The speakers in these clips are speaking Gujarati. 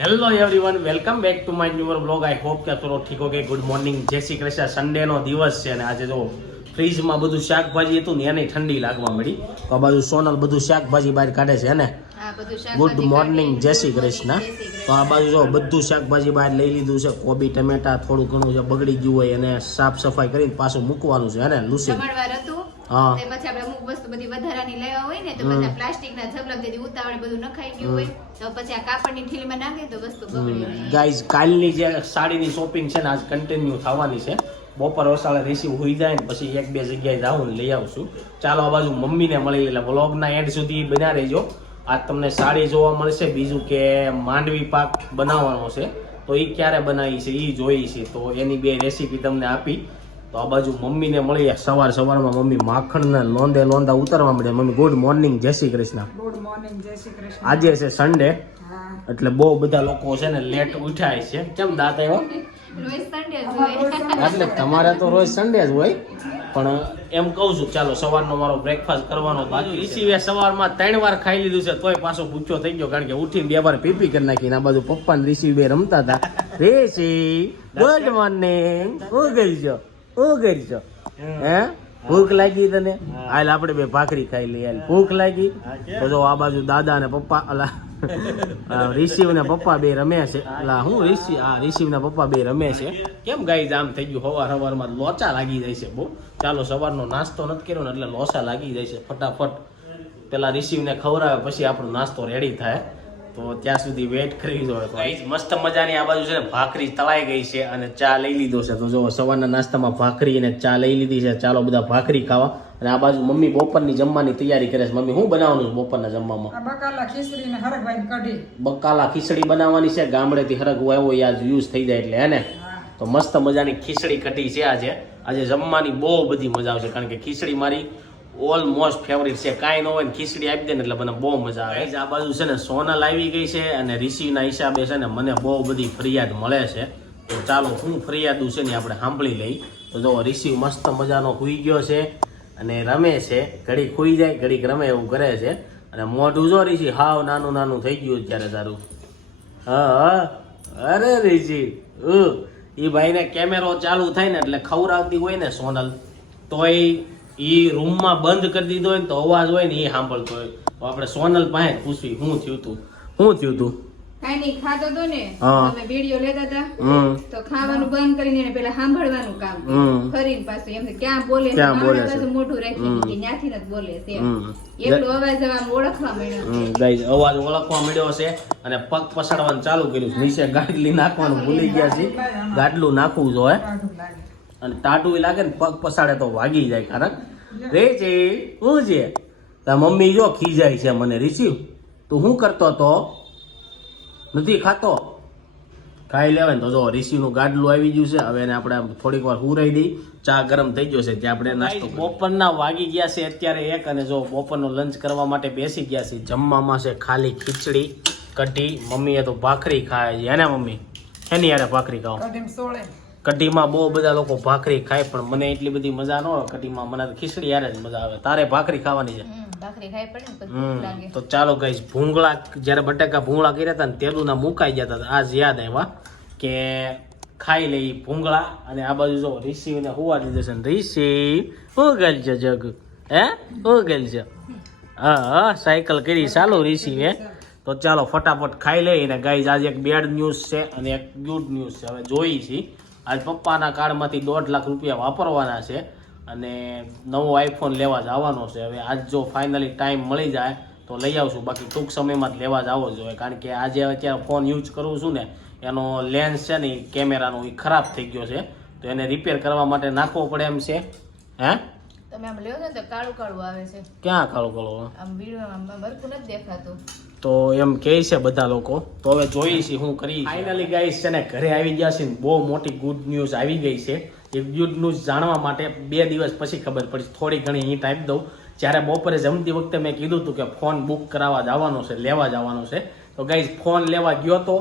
Hello everyone welcome back to my newer blog I hope કે થોડો ઠીક ઓકે ગુડ મોર્નિંગ જય શ્રી કૃષ્ણ. સન્ડે નો દિવસ છે અને આજે જો ફ્રીજમાં બધું શાકભાજી હતું ને એને ઠંડી લાગવા મળી. તો આ બાજુ સોનલ બધું શાકભાજી બહાર કાઢે છે ને? ગુડ મોર્નિંગ જય શ્રી કૃષ્ણ. તો આ બાજુ જો બધું શાકભાજી બહાર લઈ લીધું છે. કોબી ટમેટા થોડું ઘણું જે બગડી ગયું હોય એને સાફ સફાઈ કરીને પાછું મૂકવાનું છે ને લુસી હા. તે પછી આપણે અમુક વસ્તુ બધી વધારાની લેવા હોય ને તો. બધા પ્લાસ્ટિકના ઝબલા તેથી ઉતાવળે બધું નખાઈ ગયું હોય તો પછી આ કાપડની થેલીમાં નાખે તો વસ્તુ બગડી. ગાઈઝ કાલની જે સાડીની શોપિંગ છે ને આજ કન્ટિન્યુ થવાની છે. બપોર વસાળે રિસીવ હોઈ જાય ને પછી એક બે જગ્યાએ જાઉં લઈ આવશું ચાલો આ બાજુ મમ્મીને મળી એટલે વ્લોગના એન્ડ સુધી બના રહેજો. આજ તમને સાડી જોવા મળશે બીજું કે માંડવી પાક બનાવવાનો છે. તો એ ક્યારે બનાવી છે એ જોઈ છે. તો એની બે રેસીપી તમને આપી. તો આ બાજુ મમ્મીને મળીએ. સવાર સવારમાં મમ્મી માખણને લોંદે લોંદા ઉતારવા મળે મમ્મી ગુડ મોર્નિંગ જય શ્રી કૃષ્ણ. ગુડ મોર્નિંગ જય શ્રી કૃષ્ણ. આજે છે સન્ડે એટલે બહુ બધા લોકો છે ને લેટ ઉઠાય છે. કેમ દાંત આવ્યો? રોજ સન્ડે જ હોય. એટલે તમારે તો રોજ સન્ડે જ હોય. પણ એમ કહું છું ચાલો સવારનો મારો બ્રેકફાસ્ટ કરવાનો બાકી રિસીવે સવારમાં ત્રણ વાર ખાઈ લીધું છે તોય પાછો પૂછો થઈ ગયો કારણ કે ઉઠીને બે વાર પીપી કરી નાખી આ બાજુ પપ્પા ને રિસીવ બે રમતા હતા રેસી ગુડ મોર્નિંગ હું હું કરજો હે? ભૂખ લાગી તને? હાલ આપણે બે ભાખરી ખાઈ લઈએ. હાલ ભૂખ લાગી. તો જો આ બાજુ દાદા ને પપ્પા અલા રિસીવ ને પપ્પા બે રમે છે. અલા હું રિસીવ આ રિસીવ ને પપ્પા બે રમે છે. કેમ ગાઈ આમ થઈ ગયું? હવાર સવારમાં લોચા લાગી જાય છે બહુ. ચાલો સવારનો નાસ્તો નથી કર્યો ને એટલે લોચા લાગી જાય છે ફટાફટ. પેલા રિસીવ ને ખવડાવે પછી આપણો નાસ્તો રેડી થાય. તો ત્યાં સુધી વેટ કરી દો મસ્ત મજાની આ બાજુ છે ને ભાખરી તળાઈ ગઈ છે અને ચા લઈ લીધો છે. તો જો સવારના નાસ્તામાં ભાખરી અને ચા લઈ લીધી છે. ચાલો બધા ભાખરી ખાવા. અને આ બાજુ મમ્મી બપોરની જમવાની તૈયારી કરે છે. મમ્મી હું બનાવવાનું છે બપોરના જમવામાં? બકાલા ખીચડી ને હરગભાઈ કઢી. બકાલા ખીચડી બનાવવાની છે. ગામડેથી હરગવો આવ્યો યાદ યુઝ થઈ જાય એટલે હે ને? તો મસ્ત મજાની ખીચડી કટી છે આજે. આજે જમવાની બહુ બધી મજા આવશે કારણ કે ખીચડી મારી ઓલમોસ્ટ ફેવરિટ છે. કાંઈ ન હોય ને ખીચડી આપી દે ને એટલે મને બહુ મજા આવે. આ બાજુ છે ને સોનલ આવી ગઈ છે અને રિસીવના હિસાબે છે ને મને બહુ બધી ફરિયાદ મળે છે. તો ચાલો શું ફરિયાદું છે ને આપણે સાંભળી લઈ. તો જો રિસીવ મસ્ત મજાનો ખુઈ ગયો છે અને રમે છે. ઘડીક ખુઈ જાય, ઘડીક રમે એવું કરે છે. અને મોઢું જો ઋષિ, હાવ નાનું નાનું થઈ ગયું અત્યારે તારું. હા હા. અરે રીજી એ ભાઈને કેમેરો ચાલુ થાય ને એટલે ખવડાવતી હોય ને સોનલ. તોય ઈ રૂમમાં બંધ કરી દીધો હોય ને તો અવાજ હોય ને એ સાંભળતો હોય. તો આપણે સોનલ પાસે પૂછવી શું થયું તું? શું થયું તું? કાંઈ નહીં ખાતો તો ને? તમે વીડિયો લેતા હતા? તો ખાવાનું બંધ કરીને એને પેલા સાંભળવાનું કામ. ફરીને પાછું એમ ક્યાં બોલે ક્યાં બોલે છે? મોઢું કે બોલે છે એમ. અવાજ આમ ઓળખવા મળ્યો. અવાજ ઓળખવા મળ્યો છે અને પગ પસાડવાનું ચાલુ કર્યું. નીચે ગાડલી નાખવાનું ભૂલી ગયા છે ગાડલું નાખવું જોઈએ અને ટાટું લાગે ને પગ પસાડે તો વાગી જાય કારણ રે છે શું છે? તા મમ્મી જો ખીજાય છે મને રિસીવ તું શું કરતો તો? નથી ખાતો? ખાઈ લેવાય ને તો જો રિસીવનું ગાડલું આવી ગયું છે. હવે એને આપણે થોડીક વાર હુરાઈ દઈ. ચા ગરમ થઈ ગયો છે ત્યાં આપણે નાસ્તો બપોરના વાગી ગયા છે અત્યારે એક અને જો બપોરનો લંચ કરવા માટે બેસી ગયા છે. જમવામાં છે ખાલી ખીચડી કઢી મમ્મીએ તો ભાખરી ખાય છે. એને મમ્મી? એની યારે ભાખરી ખાઓ. કઢીમ બહુ બધા લોકો ભાખરી ખાય પણ મને એટલી બધી મજા ન આવે કઢીમાં. મને તો ખીચડી યારે જ મજા આવે. તારે ભાખરી ખાવાની છે? ને તો ચાલો ગઈશ ભૂંગળા જ્યારે બટાકા ભૂંગળા કર્યા હતા ને તેલુના મુકાઈ જતા હતા. આજ યાદ આવ્યા કે ખાઈ લઈ ભૂંગળા અને આ બાજુ જો રિસીવ ને હુવા દીધો છે ને. ઓગલ છે જગ? હે? ઓગલ છે? હા હા સાયકલ કરી. ચાલો હે તો ચાલો ફટાફટ ખાઈ લઈ અને ગાઈઝ આજે એક બેડ ન્યૂઝ છે અને એક ગુડ ન્યૂઝ છે. હવે જોઈ છીએ. આજ પપ્પાના કાર્ડમાંથી દોઢ લાખ રૂપિયા વાપરવાના છે અને નવો આઈફોન લેવા જવાનો છે. હવે આજ જો ફાઇનલી ટાઈમ મળી જાય તો લઈ આવશું. બાકી ટૂંક સમયમાં જ લેવા જ જવો જોઈએ. કારણ કે આજે અત્યારે ફોન યુઝ કરું છું ને, એનો લેન્સ છે ને કેમેરાનો એ ખરાબ થઈ ગયો છે. તો એને રિપેર કરવા માટે નાખવો પડે એમ છે. હે? તમે આમ લ્યો છો ને તો કાળું કાળું આવે છે. ક્યાં કાળું કાળો આમ વિડીયોમાં આમ બરકું નથી દેખાતું. તો એમ કહે છે બધા લોકો તો હવે જોઈએ છીએ હું કરી ફાઇનલી ગાઈસ છે ને ઘરે આવી ગયા છે ને બહુ મોટી ગુડ ન્યૂઝ આવી ગઈ છે. એ ગુડ ન્યૂઝ જાણવા માટે બે દિવસ પછી ખબર પડી. થોડી ઘણી હિંટ આપી દઉં. જ્યારે બપોરે જમતી વખતે મેં કીધું હતું કે ફોન બુક કરાવવા જવાનો છે લેવા જવાનો છે. તો ગાઈસ ફોન લેવા ગયો હતો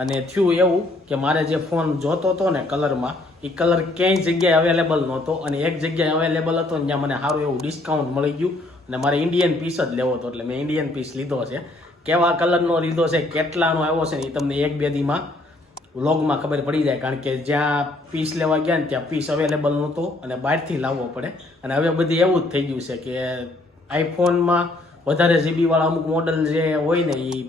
અને થયું એવું કે મારે જે ફોન જોતો હતો ને કલરમાં એ કલર ક્યાંય જગ્યાએ અવેલેબલ નહોતો અને એક જગ્યાએ અવેલેબલ હતો ને ત્યાં મને સારું એવું ડિસ્કાઉન્ટ મળી ગયું અને મારે ઇન્ડિયન પીસ જ લેવો હતો એટલે મેં ઇન્ડિયન પીસ લીધો છે. કેવા કલરનો લીધો છે, કેટલાનો આવ્યો છે ને એ તમને એક બે દીમાં વ્લોગમાં ખબર પડી જાય કારણ કે જ્યાં પીસ લેવા ગયા ને ત્યાં પીસ અવેલેબલ નહોતો અને બહારથી લાવવો પડે. અને હવે બધી એવું જ થઈ ગયું છે કે આઈફોનમાં વધારે જીબીવાળા અમુક મોડલ જે હોય ને એ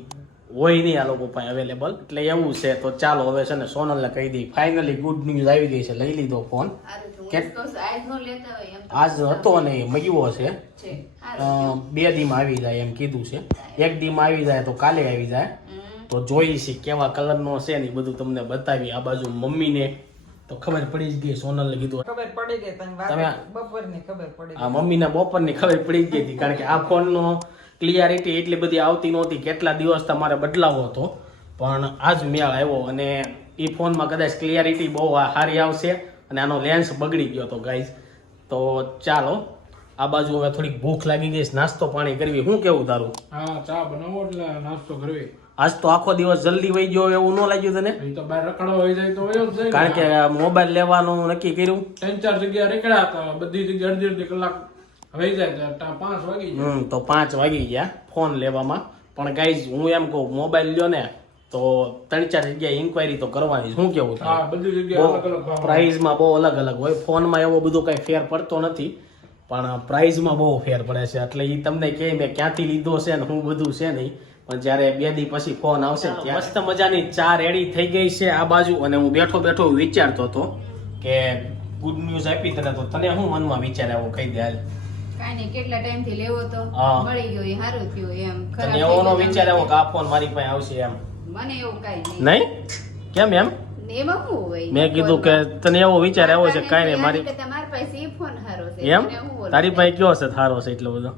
હોય નહીં આ લોકો પાસે અવેલેબલ એટલે એવું છે તો ચાલો હવે છે ને સોનલને કહી દઈ ફાઇનલી ગુડ ન્યૂઝ આવી ગઈ છે લઈ લીધો ફોન આજ નો લેતા હોય એમ તો. આજ હતો ને મગ્યો છે. બે દીમાં આવી જાય એમ કીધું છે. એક દીમાં આવી જાય તો કાલે આવી જાય. તો જોઈ છે કેવા કલરનો છે ને એ બધું તમને બતાવી. આ બાજુ મમ્મીને તો ખબર પડી જ ગઈ સોનલને કીધું. ખબર પડી ગઈ તમે- બપોરની ખબર પડી આ મમ્મીના બપોરની ખબર પડી જ ગઈ હતી કારણ કે આ ફોનનો ક્લિયરિટી એટલી બધી આવતી નહોતી કેટલા દિવસ તમારે બદલાવો હતો. પણ આજ મેળ આવ્યો અને એ ફોનમાં કદાચ ક્લિયરિટી બહુ સારી આવશે અને આનો લેન્સ બગડી ગયો હતો ગાઈઝ તો ચાલો આ બાજુ હવે થોડીક ભૂખ લાગી ગઈ નાસ્તો પાણી કરવી. શું કેવું તારું? હા ચા બનાવો એટલે નાસ્તો કરવી. આજ તો આખો દિવસ જલ્દી વહી ગયો એવું ન લાગ્યું તને? તો બહાર રખડવા હોય જાય તો વયો જાય કારણ કે મોબાઈલ લેવાનું નક્કી કર્યું. ત્રણ ચાર જગ્યા રેકડ્યા હતા બધી જગ્યા અડધી અડધી કલાક વહી તો પાંચ વાગી હમ તો પાંચ વાગી ગયા ફોન લેવામાં. પણ ગાઈઝ હું એમ કહું મોબાઈલ લ્યો ને તો ત્રણ ચાર જગ્યાએ ઇન્ક્વાયરી તો કરવાની. શું કેવું હા બધી જગ્યાએ અલગ અલગ ભાવ પ્રાઇઝમાં બહુ અલગ અલગ હોય. ફોનમાં એવો બધો કઈ ફેર પડતો નથી પણ પ્રાઇઝમાં બહુ ફેર પડે છે. એટલે એ તમને કહે મેં ક્યાંથી લીધો છે ને હું બધું છે નહીં. પણ જ્યારે બે દી પછી ફોન આવશે ત્યારે મસ્ત મજાની ચા રેડી થઈ ગઈ છે આ બાજુ. અને હું બેઠો બેઠો વિચારતો હતો કે ગુડ ન્યૂઝ આપી તને તો તને શું મનમાં વિચાર આવો કહી દે હાલ. કાંઈ કેટલા ટાઈમથી લેવો તો મળી ગયો એ સારું થયું એમ. ખરાબ એવો નો ગયો તો વિચાર આવ્યો કે આ ફોન મારી પાસે આવશે એમ. મને એવું કાંઈ નહીં. નહીં? કેમ એમ? એમાં શું હોય? મેં કીધું કે તને એવો વિચાર આવ્યો છે કાંઈ નહીં મારી આની પાસે ઈ ફોન સારો છે. એમ? તારી પાસે કયો છે? સારો છે એટલો બધો?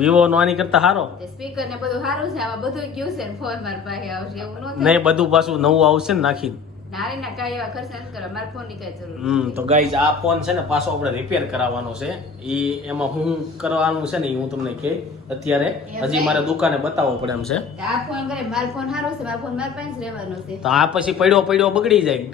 વિવો નો આની કરતા સારો સ્પીકર ને બધું સારું છે આમાં બધું ગયું છે ફોન મારી પાસે આવશે એવું નહીં બધું પાછું નવું આવશે ને નાખીને. કાંઈ કઈ. તો ગાઈઝ આ ફોન છે ને પાછો આપણે રિપેર કરાવવાનો છે. એ એમાં હું કરવાનું છે ને હું તમને કે અત્યારે હજી મારે દુકાને બતાવવો પડે એમ છે. આ ફોન કરે મારો ફોન સારો છે મારો ફોન મારા પાસે રહેવાનો છે. તો આ પછી પડ્યો પડ્યો બગડી જાય.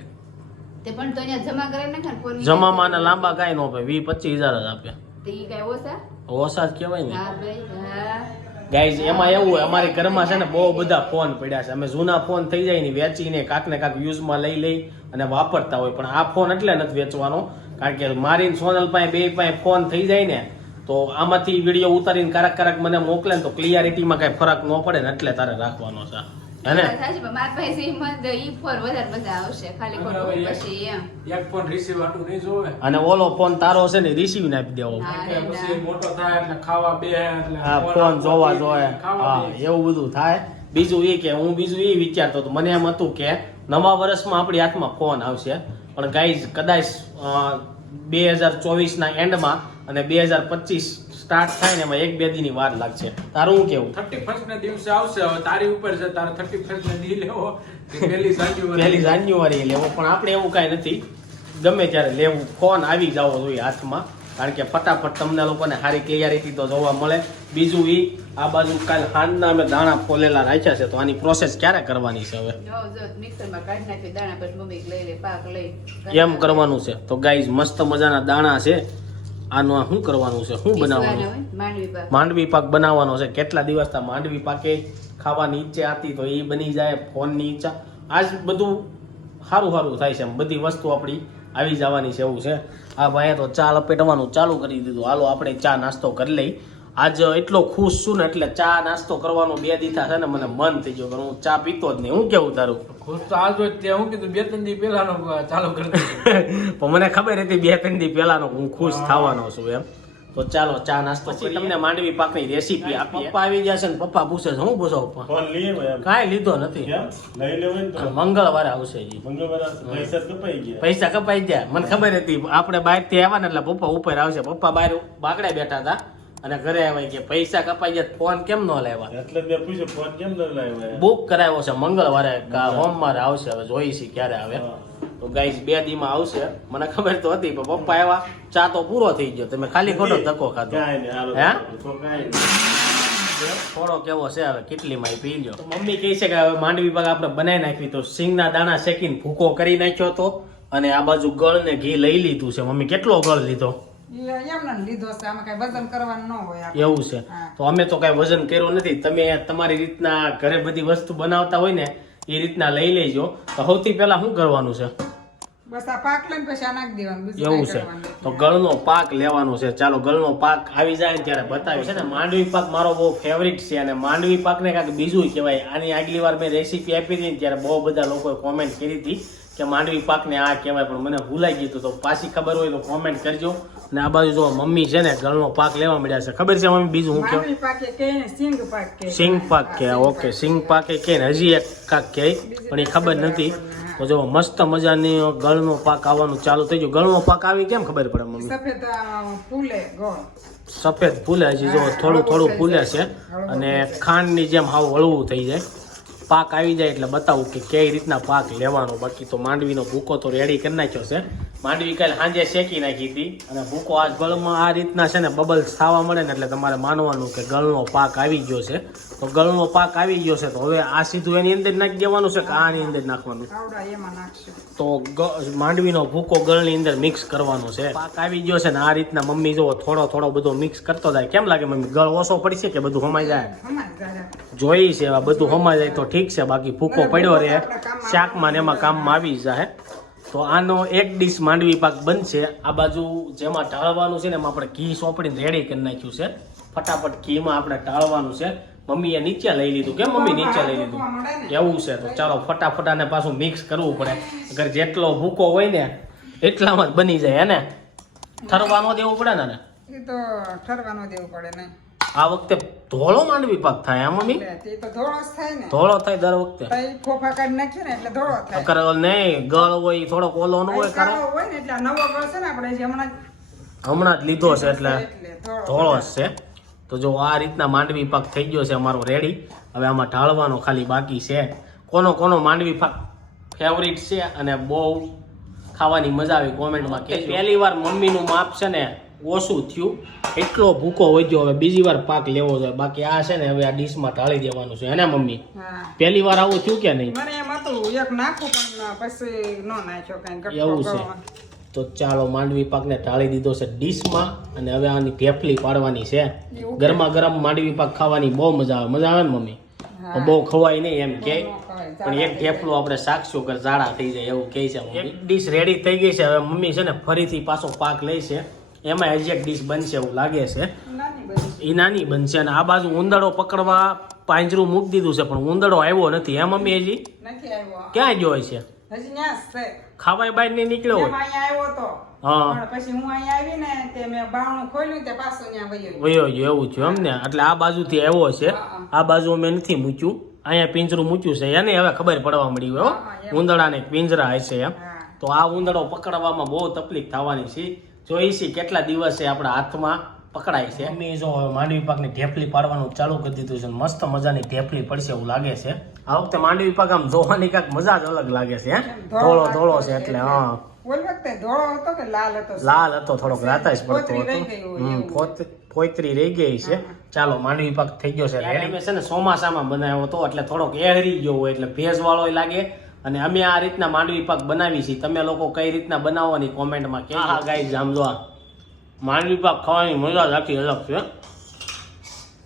તે પણ તો અહીંયા જમા કરે ને ફોન જમામાં ને લાંબા કાઈ નો આપે વીસ પચીસ હજાર જ આપે. તે ઈ ઓસા ઓછા? ઓછા જ કહેવાય ને. હા ભાઈ હા. ગાઈઝ એમાં એવું હોય, અમારી ઘરમાં છે ને બહુ બધા ફોન પડ્યા છે. અમે જૂના ફોન થઈ જાય ને વેચીને કાંક ને કાંક યુઝમાં લઈ લઈ અને વાપરતા હોય. પણ આ ફોન એટલે નથી વેચવાનો. કારણ કે મારી સોનલ પાસે બે પાસે ફોન થઈ જાય ને, તો આમાંથી વીડિયો ઉતારીને કારક કારક મને મોકલે ને તો ક્લિયરિટીમાં કઈ ફરક ન પડે ને એટલે તારે રાખવાનો છે. હે ને સાચી પણ મારા પાસે ઈ મત- ઈ ફોન વધારે મજા આવશે ખાલી ખોટું પછી એમ. એક ફોન રિસીવ આટલું નહીં જોવે. અને ઓલો ફોન તારો છે ને રિસીવ આપી દેવો. હા, કે પછી મોટો થાય ખાવા બે એટલે હા ફોન જોવા જોઈએ હા એવું બધું થાય. બીજું એ કે હું બીજું એ વિચારતો હતો મને એમ હતું કે નવા વર્ષમાં આપણી હાથમાં ફોન આવશે પણ ગાઈઝ કદાચ બે હજાર ચોવીસના એન્ડમાં અને બે હજાર પચીસ સ્ટાર્ટ થાય ને એમાં એક બે દીની વાર લાગશે. તારું હું કેવું? થર્ટી ફર્સ્ટ ના દિવસે આવશે. હવે તારી ઉપર છે તારે થર્ટી ફર્સ્ટ ના દી લેવો. પહેલી જાન્યુઆરી. પહેલી જાન્યુઆરી લેવો પણ આપણે એવું કાંઈ નથી. ગમે ત્યારે લેવું ફોન આવી જવો જોઈએ હાથમાં. કારણ કે ફટાફટ તમને લોકોને સારી ક્લિયરિટી તો જોવા મળે. બીજું ઈ આ બાજુ કાલ હાંડના અમે દાણા ફોલેલા રાખ્યા છે તો આની પ્રોસેસ ક્યારે કરવાની છે હવે? જો જો મિક્સરમાં કાઢી નાખ્યું દાણા પછી મમ્મી લઈ લે પાક લઈ. એમ કરવાનું છે. તો ગાઈઝ મસ્ત મજાના દાણા છે. આનું શું કરવાનું છે? શું બનાવવાનું? માંડવી પાક. બનાવવાનો છે. કેટલા દિવસથી માંડવી પાકે ખાવાની ઈચ્છા હતી તો એ બની જાય ફોનની ઈચ્છા. આજ બધું સારું સારું થાય છે એમ. બધી વસ્તુ આપણી આવી જવાની છે એવું છે. આ ભાઈએ તો ચા લપેટવાનું ચાલુ કરી દીધું. હાલો આપણે ચા નાસ્તો કરી લઈ. આજ એટલો ખુશ છું ને એટલે ચા નાસ્તો કરવાનો બે દીથા છે ને મને મન થઈ ગયો હું ચા પીતો જ નહીં. હું કેવું તારું? ખુશ તો આજ હોય તે હું કીધું બે ત્રણ દી પહેલાનો ચાલુ કરી પણ મને ખબર હતી બે ત્રણ દી પહેલાનો હું ખુશ થવાનો છું એમ. તો ચાલો ચા નાસ્તો પછી તમને માંડવી પાકની રેસીપી આપી પપ્પા આવી ગયા છે ને પપ્પા પૂછે છે હું પૂછો પપ્પા. કાંઈ લીધો નથી. કેમ? લઈ લેવાય ને તો. મંગળવારે આવશે જી. પૈસા કપાઈ ગયા. પૈસા કપાઈ ગયા. મને ખબર હતી આપણે બહારથી આવ્યા ને એટલે પપ્પા ઉપર આવશે. પપ્પા બહાર બાકડે બેઠા હતા. અને ઘરે આવ્યા કે પૈસા કપાઈ ગયા ફોન કેમ ન લેવા એટલે મેં પૂછ્યું, ફોન કેમ ન લાવ્યા? બુક કરાવ્યો છે. મંગળવારે હોમ સોમવારે આવશે. હવે જોઈ છે ક્યારે આવે. તો ગાઈસ બે દીમાં આવશે. મને ખબર તો હતી પણ પપ્પા આવ્યા ચા તો પૂરો થઈ ગયો. તમે ખાલી ખોટો ધક્કો ખાધો. હે? થોડો કેવો છે હવે કેટલીમાં ય પી લ્યો. મમ્મી કહે છે કે હવે માંડવી પાક આપણે બનાવી નાખવી. તો સિંગના દાણા શેકીને ભૂકો કરી નાખ્યો હતો અને આ બાજુ ગળ ને ઘી લઈ લીધું છે. મમ્મી કેટલો ગળ લીધો? ને ન. એવું છે. તો અમે તો કઈ વજન કર્યું નથી. તમે તમારી રીતના ઘરે બધી વસ્તુ બનાવતા હોય ને એ રીતના લઈ લેજો. તો સૌથી પહેલા શું કરવાનું છે? બસ આ પાક લઈને પછી નાખી દેવાનું. એવું છે. તો ગળનો પાક લેવાનો છે. ચાલો ગળનો પાક આવી જાય ને ત્યારે બતાવ્યું છે ને માંડવી પાક મારો બહુ ફેવરિટ છે અને માંડવી પાકને કાંઈક બીજું કહેવાય. આની આગલી વાર મેં રેસીપી આપી હતી ને ત્યારે બહુ બધા લોકોએ કોમેન્ટ કરી હતી. કે માંડવી પાકને આ કહેવાય પણ મને ભૂલાઈ ગયું તો પાછી ખબર હોય તો કોમેન્ટ કરજો. અને આ બાજુ જો મમ્મી છે ને ગળનો પાક લેવા મળ્યા છે. ખબર છે મમ્મી બીજું હું કે ને સિંગ પાક કે. ઓકે સિંગ પાકે કે ને હજી એક કાક કે. પણ એ ખબર નથી. તો જો મસ્ત મજાની ગળનો પાક આવવાનું ચાલુ થઈ ગયું. ગળનો પાક આવી કેમ ખબર પડે મમ્મી? સફેદ ફૂલે ગોળ. સફેદ ફૂલે હજી જો થોડું થોડું ફૂલે છે. અને ખાંડની જેમ હાવ હળવું થઈ જાય. પાક આવી જાય એટલે બતાવું કે કઈ રીતના પાક લેવાનો. બાકી તો માંડવીનો ભૂકો તો રેડી કરી નાખ્યો છે. માંડવી કાલે સાંજે શેકી નાખી હતી અને ભૂકો આ ગળમાં આ રીતના છે ને બબલ્સ થવા મળે ને એટલે તમારે માનવાનું કે ગળનો પાક આવી ગયો છે. તો ગળનો પાક આવી ગયો છે તો હવે આ સીધું એની અંદર નાખી દેવાનું છે કે આની અંદર નાખવાનું? તો માંડવીનો ભૂકો ગળની અંદર મિક્સ કરવાનો છે. પાક આવી ગયો છે ને આ રીતના મમ્મી જો થોડો થોડો બધો મિક્સ કરતો જાય કેમ લાગે મમ્મી? ગળ ઓછો પડશે કે બધું હમાઈ જાય? જોઈ છે બધું હમાઈ જાય તો ઠીક છે બાકી ભૂકો પડ્યો રહે શાકમાં ને એમાં કામમાં આવી જાય. તો આનો એક ડીશ માંડવી પાક બનશે આ બાજુ જેમાં ટાળવાનું છે ને એમાં આપણે ઘી સોંપડીને રેડી કરી નાખ્યું છે. ફટાફટ ઘીમાં આપણે ટાળવાનું છે. મમ્મીએ નીચે લઈ લીધું. કેમ મમ્મી નીચે લઈ લીધું? એવું છે તો ચાલો ફટાફટ આને પાછું મિક્સ કરવું પડે. અગર જેટલો ભૂકો હોય ને એટલામાં જ બની જાય એને ઠરવાનો દેવું પડે ને એ તો ઠરવાનું દેવું પડે ને આ વખતે ધોળો માંડવી પાક થાય હા મમ્મી? તો ધોળો જ થાય ને. ધોળો થાય દર વખતે. ફોફા કાઢી નાખીએ ને એટલે ધોળો થાય. અગર નહીં ગળ હોય ઈ થોડોક ઓલો ન હોય કાળો હોય ને એટલે નવો ગળ છે ને આપણે જે હમણાં હમણાં જ લીધો છે એટલે ધોળો જ છે. તો જો આ રીતના માંડવી પાક થઈ ગયો છે અમારો રેડી. હવે આમાં ઢાળવાનો ખાલી બાકી છે. કોનો કોનો માંડવી પાક ફેવરિટ છે અને બહુ ખાવાની મજા આવી કોમેન્ટમાં કે પહેલી વાર મમ્મીનું માપ છે ને ઓછું થયું. એટલો ભૂકો વધ્યો હવે બીજી વાર પાક લેવો જોઈએ બાકી આ છે ને હવે આ ડીશમાં ઢાળી દેવાનું છે. એને મમ્મી? પહેલી વાર આવું થયું કે નહીં? મને એમ હતું એક નાખું પણ પછી ન નાખ્યો કઈ ગટકો એવું છે. તો ચાલો માંડવી પાકને ઢાળી દીધો છે ડીશમાં અને હવે આની ઢેફલી પાડવાની છે. ગરમા ગરમ માંડવી પાક ખાવાની બહુ મજા આવે. મજા આવે ને મમ્મી? બહુ ખવાય નહીં એમ કે. પણ એક ઢેફલું આપણે શાકશું કે જાડા થઈ જાય એવું કહે છે એક ડીશ રેડી થઈ ગઈ છે. હવે મમ્મી છે ને ફરીથી પાછો પાક લે છે. એમાં હજી એક ડીશ બનશે એવું લાગે છે. એ નાની બનશે અને આ બાજુ ઉંદડો પકડવા પાંજરું મૂકી દીધું છે પણ ઉંદડો આવ્યો નથી. એ મમ્મી હજી? નથી આવ્યો. ક્યાં ગયો છે? હજી ન્યાસ છે. ખાવાય બાય નહીં નીકળ્યો હોય. અહીંયા આવ્યો તો. હા. પછી હું અહીંયા આવી ને તે મેં બારણું ખોલ્યું તે પાછો ત્યાં વયો વયો ગયો એવું થયું એમ ને એટલે આ બાજુથી આવ્યો છે આ બાજુ અમે નથી મૂક્યું. અહીંયા પિંજરું મૂક્યું છે. એને હવે ખબર પડવા મળી હો. ઉંદડાને પિંજરા હશે એમ. તો આ ઉંદડો પકડવામાં બહુ તકલીફ થવાની છે. જોઈશી છે કેટલા દિવસે આપણા હાથમાં પકડાય છે. મમ્મી જો હવે માંડવી પાકની ઢેફલી પાડવાનું ચાલુ કરી દીધું છે મસ્ત મજાની ઢેફલી પડશે એવું લાગે છે. આ વખતે માંડવી પાક આમ જોવાની કાંઈક મજા જ અલગ લાગે છે હે? ધોળો ધોળો છે એટલે હા. ઓલ વખતે ધોળો હતો કે લાલ હતો? લાલ હતો થોડોક રાતાશ પડતો કોતરી રહી ગઈ હતો. કોત- રહી ગઈ છે. ચાલો માંડવી પાક થઈ ગયો છે રેડી મેં છે ને ચોમાસામાં બનાવ્યો હતો એટલે થોડોક એહરી ગયો હોય એટલે ભેજ વાળો લાગે. અને અમે આ રીતના માંડવી પાક બનાવી છીએ. તમે લોકો કઈ રીતના બનાવવાની કોમેન્ટમાં કે હા ગાઈ જામજો માંડવી પાક ખાવાની મજા જ આખી અલગ છે.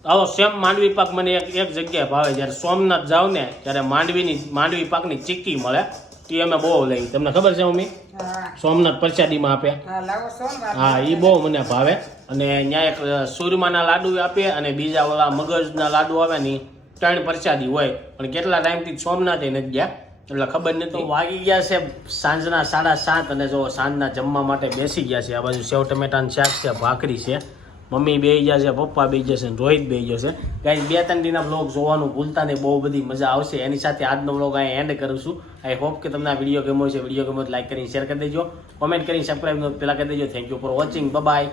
આવો સેમ માંડવી પાક મને એક એક જગ્યાએ ભાવે. જ્યારે સોમનાથ જાવ ને ત્યારે માંડવીની માંડવી પાકની ચીક્કી મળે. એ અમે બહુ લઈ તમને ખબર છે મમ્મી? સોમનાથ પ્રસાદીમાં આપે. હા લાવો સોમવાર હા એ બહુ મને ભાવે. અને ત્યાં એક સુરમાના લાડુ આપે અને બીજા ઓલા મગજના લાડુ આવે ને ત્રણ પ્રસાદી હોય. પણ કેટલા ટાઈમથી સોમનાથે નથી ગયા? એટલે ખબર નહીં તો વાગી ગયા છે સાંજના સાડા સાત અને જો સાંજના જમવા માટે બેસી ગયા છે. આ બાજુ સેવ ટમેટાનું શાક છે ભાખરી છે. મમ્મી બે જશે પપ્પા બે જશે રોહિત બે જશે છે. બે ત્રણ દિવસના બ્લોગ જોવાનું ભૂલતા નહીં, બહુ બધી મજા આવશે. એની સાથે આજનો બ્લોગ અહીં એન્ડ કરું છું. આઈ હોપ કે તમને આ વીડિયો ગમ્યો છે વીડિયો ગમ્યો લાઈક કરીને શેર કરી દેજો. કોમેન્ટ કરીને સબસ્ક્રાઈબ પહેલાં કરી દેજો. Thank you for watching bye